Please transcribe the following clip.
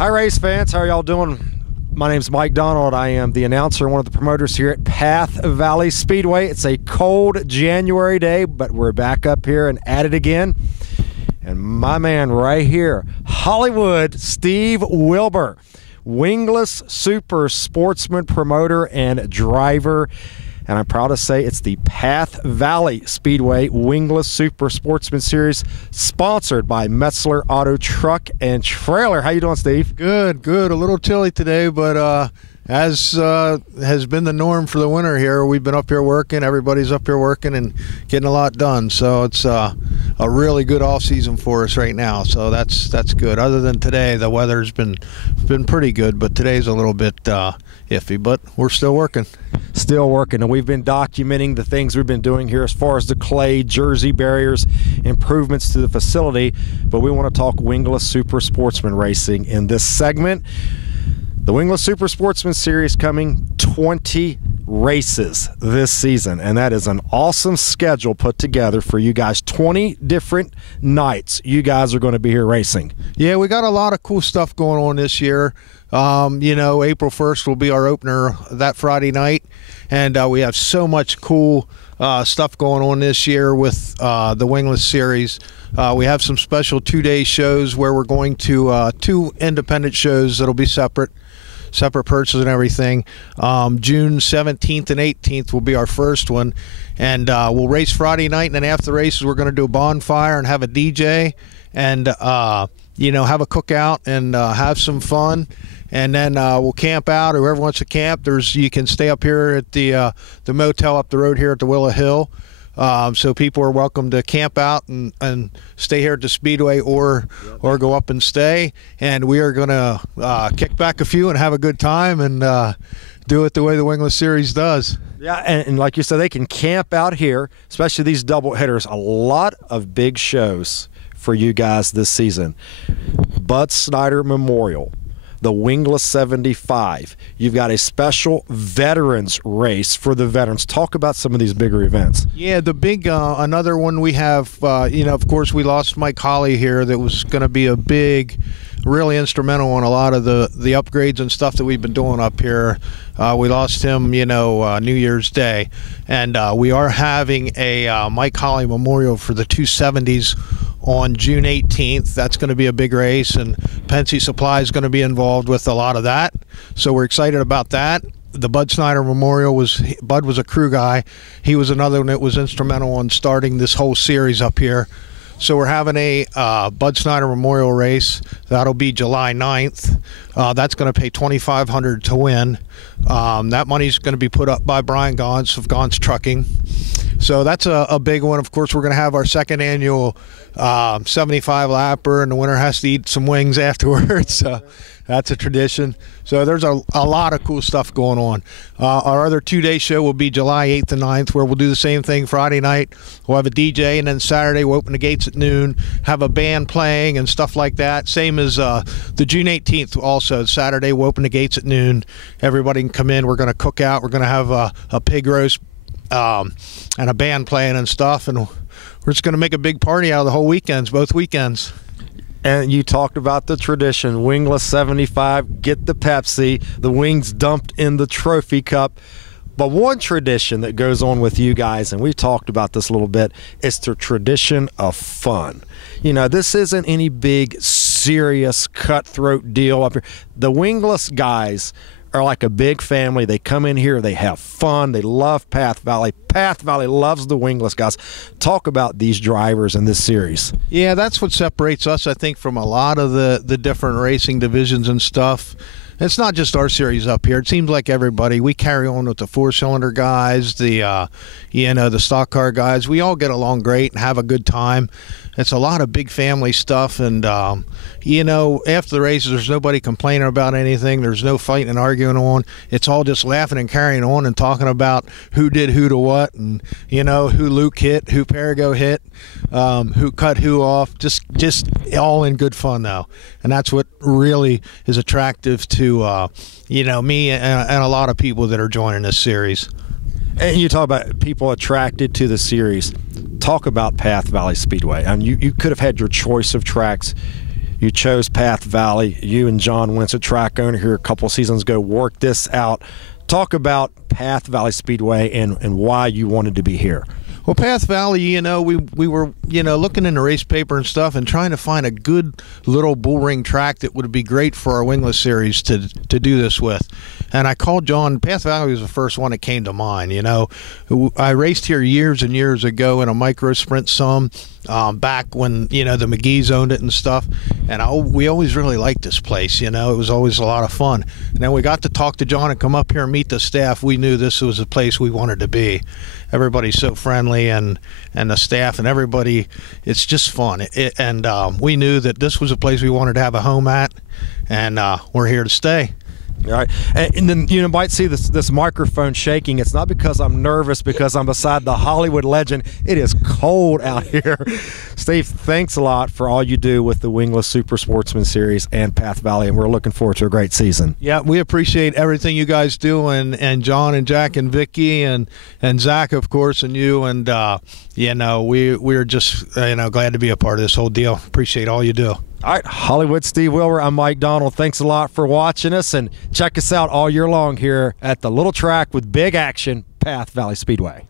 Hi, race fans. How are y'all doing? My name's Mike Donald. I am the announcer and one of the promoters here at Path Valley Speedway. It's a cold January day, but we're back up here and at it again. And my man right here, Hollywood Steve Wilbur, Wingless Super Sportsman Promoter and Driver. And I'm proud to say it's the Path Valley Speedway Wingless Super Sportsman Series, sponsored by Metzler Auto Truck and Trailer. How you doing, Steve? Good, good. A little chilly today, but as has been the norm for the winter here, we've been up here working. Everybody's up here working and getting a lot done. So it's a really good off season for us right now. So that's good. Other than today, the weather's been pretty good, but today's a little bit iffy. But we're still working. Still working, and we've been documenting the things we've been doing here as far as the clay, jersey barriers, improvements to the facility. But we want to talk Wingless Super Sportsman racing in this segment. The Wingless Super Sportsman Series coming 20 races this season, and that is an awesome schedule put together for you guys. 20 different nights you guys are going to be here racing. Yeah, we got a lot of cool stuff going on this year. You know, April 1st will be our opener that Friday night, and we have so much cool stuff going on this year with the Wingless Series. We have some special two-day shows where we're going to two independent shows that'll be separate purchases and everything. June 17th and 18th will be our first one, and we'll race Friday night, and then after the races we're going to do a bonfire and have a DJ and you know, have a cookout and have some fun. And then we'll camp out. Whoever wants to camp, you can stay up here at the motel up the road here at the Willow Hill. So people are welcome to camp out and stay here at the Speedway or go up and stay. And we are going to kick back a few and have a good time and do it the way the Wingless Series does. Yeah, and like you said, they can camp out here, especially these double hitters. A lot of big shows for you guys this season. Bud Snyder Memorial, the Wingless 75. You've got a special veterans race for the veterans. Talk about some of these bigger events. Yeah, the big, another one we have, you know, of course, we lost Mike Holly here. That was going to be a big, really instrumental on a lot of the upgrades and stuff that we've been doing up here. We lost him, you know, New Year's Day. And we are having a Mike Holly Memorial for the 270s on June 18th. That's going to be a big race, and Pensy Supply is going to be involved with a lot of that. So we're excited about that. The Bud Snyder Memorial Bud was a crew guy. He was another one that was instrumental in starting this whole series up here. So we're having a Bud Snyder Memorial race. That'll be July 9th. That's going to pay $2,500 to win. That money's going to be put up by Brian Gauntz of Gauntz Trucking. So that's a big one. Of course, we're going to have our second annual 75 lapper, and the winner has to eat some wings afterwards. So that's a tradition. So there's a lot of cool stuff going on. Our other two-day show will be July 8th and 9th, where we'll do the same thing. Friday night, we'll have a DJ, and then Saturday we'll open the gates at noon, have a band playing and stuff like that. Same as the June 18th also. Saturday we'll open the gates at noon. Everybody can come in. We're going to cook out. We're going to have a pig roast and a band playing and stuff, and we're just going to make a big party out of the whole weekends, both weekends. And you talked about the tradition, Wingless 75, get the Pepsi, the wings dumped in the trophy cup. But one tradition that goes on with you guys, and we talked about this a little bit, is the tradition of fun. You know, this isn't any big, serious, cutthroat deal up here. The Wingless guys are like a big family. They come in here, they have fun, they love Path Valley. Path Valley loves the Wingless guys. Talk about these drivers in this series. Yeah, that's what separates us, I think, from a lot of the different racing divisions and stuff. It's not just our series up here. It seems like everybody, we carry on with the four-cylinder guys, the you know, the stock car guys. We all get along great and have a good time. It's a lot of big family stuff, and you know, after the races, there's nobody complaining about anything. There's no fighting and arguing on. It's all just laughing and carrying on and talking about who did who to what, and you know, who Luke hit, who Perigo hit, who cut who off. Just all in good fun though, and that's what really is attractive to you know, me and a lot of people that are joining this series. And you talk about people attracted to the series. Talk about Path Valley Speedway. I mean, you could have had your choice of tracks. you chose Path Valley. You and John Wentz, a track owner here a couple seasons ago, worked this out. Talk about Path Valley Speedway and why you wanted to be here. Well, Path Valley, you know, we were, you know, looking in the race paper and stuff and trying to find a good little bull ring track that would be great for our Wingless Series to do this with. And I called John. Path Valley was the first one that came to mind, you know. I raced here years and years ago in a micro sprint some, back when, you know, the McGee's owned it and stuff. And we always really liked this place, you know. It was always a lot of fun. And then we got to talk to John and come up here and meet the staff. We knew this was a place we wanted to be. Everybody's so friendly, and the staff and everybody, it's just fun. And we knew that this was a place we wanted to have a home at, and we're here to stay. All right, and then you might see this microphone shaking. It's not because I'm nervous, because I'm beside the Hollywood legend. It is cold out here. Steve, thanks a lot for all you do with the Wingless Super Sportsman Series and Path Valley, and we're looking forward to a great season. Yeah, we appreciate everything you guys do, and John and Jack and Vicky and Zach, of course, and you, and you know, we're just, you know, glad to be a part of this whole deal. Appreciate all you do. All right, Hollywood Steve Wilbur, I'm Mike Donald. Thanks a lot for watching us, and check us out all year long here at the little track with big action, Path Valley Speedway.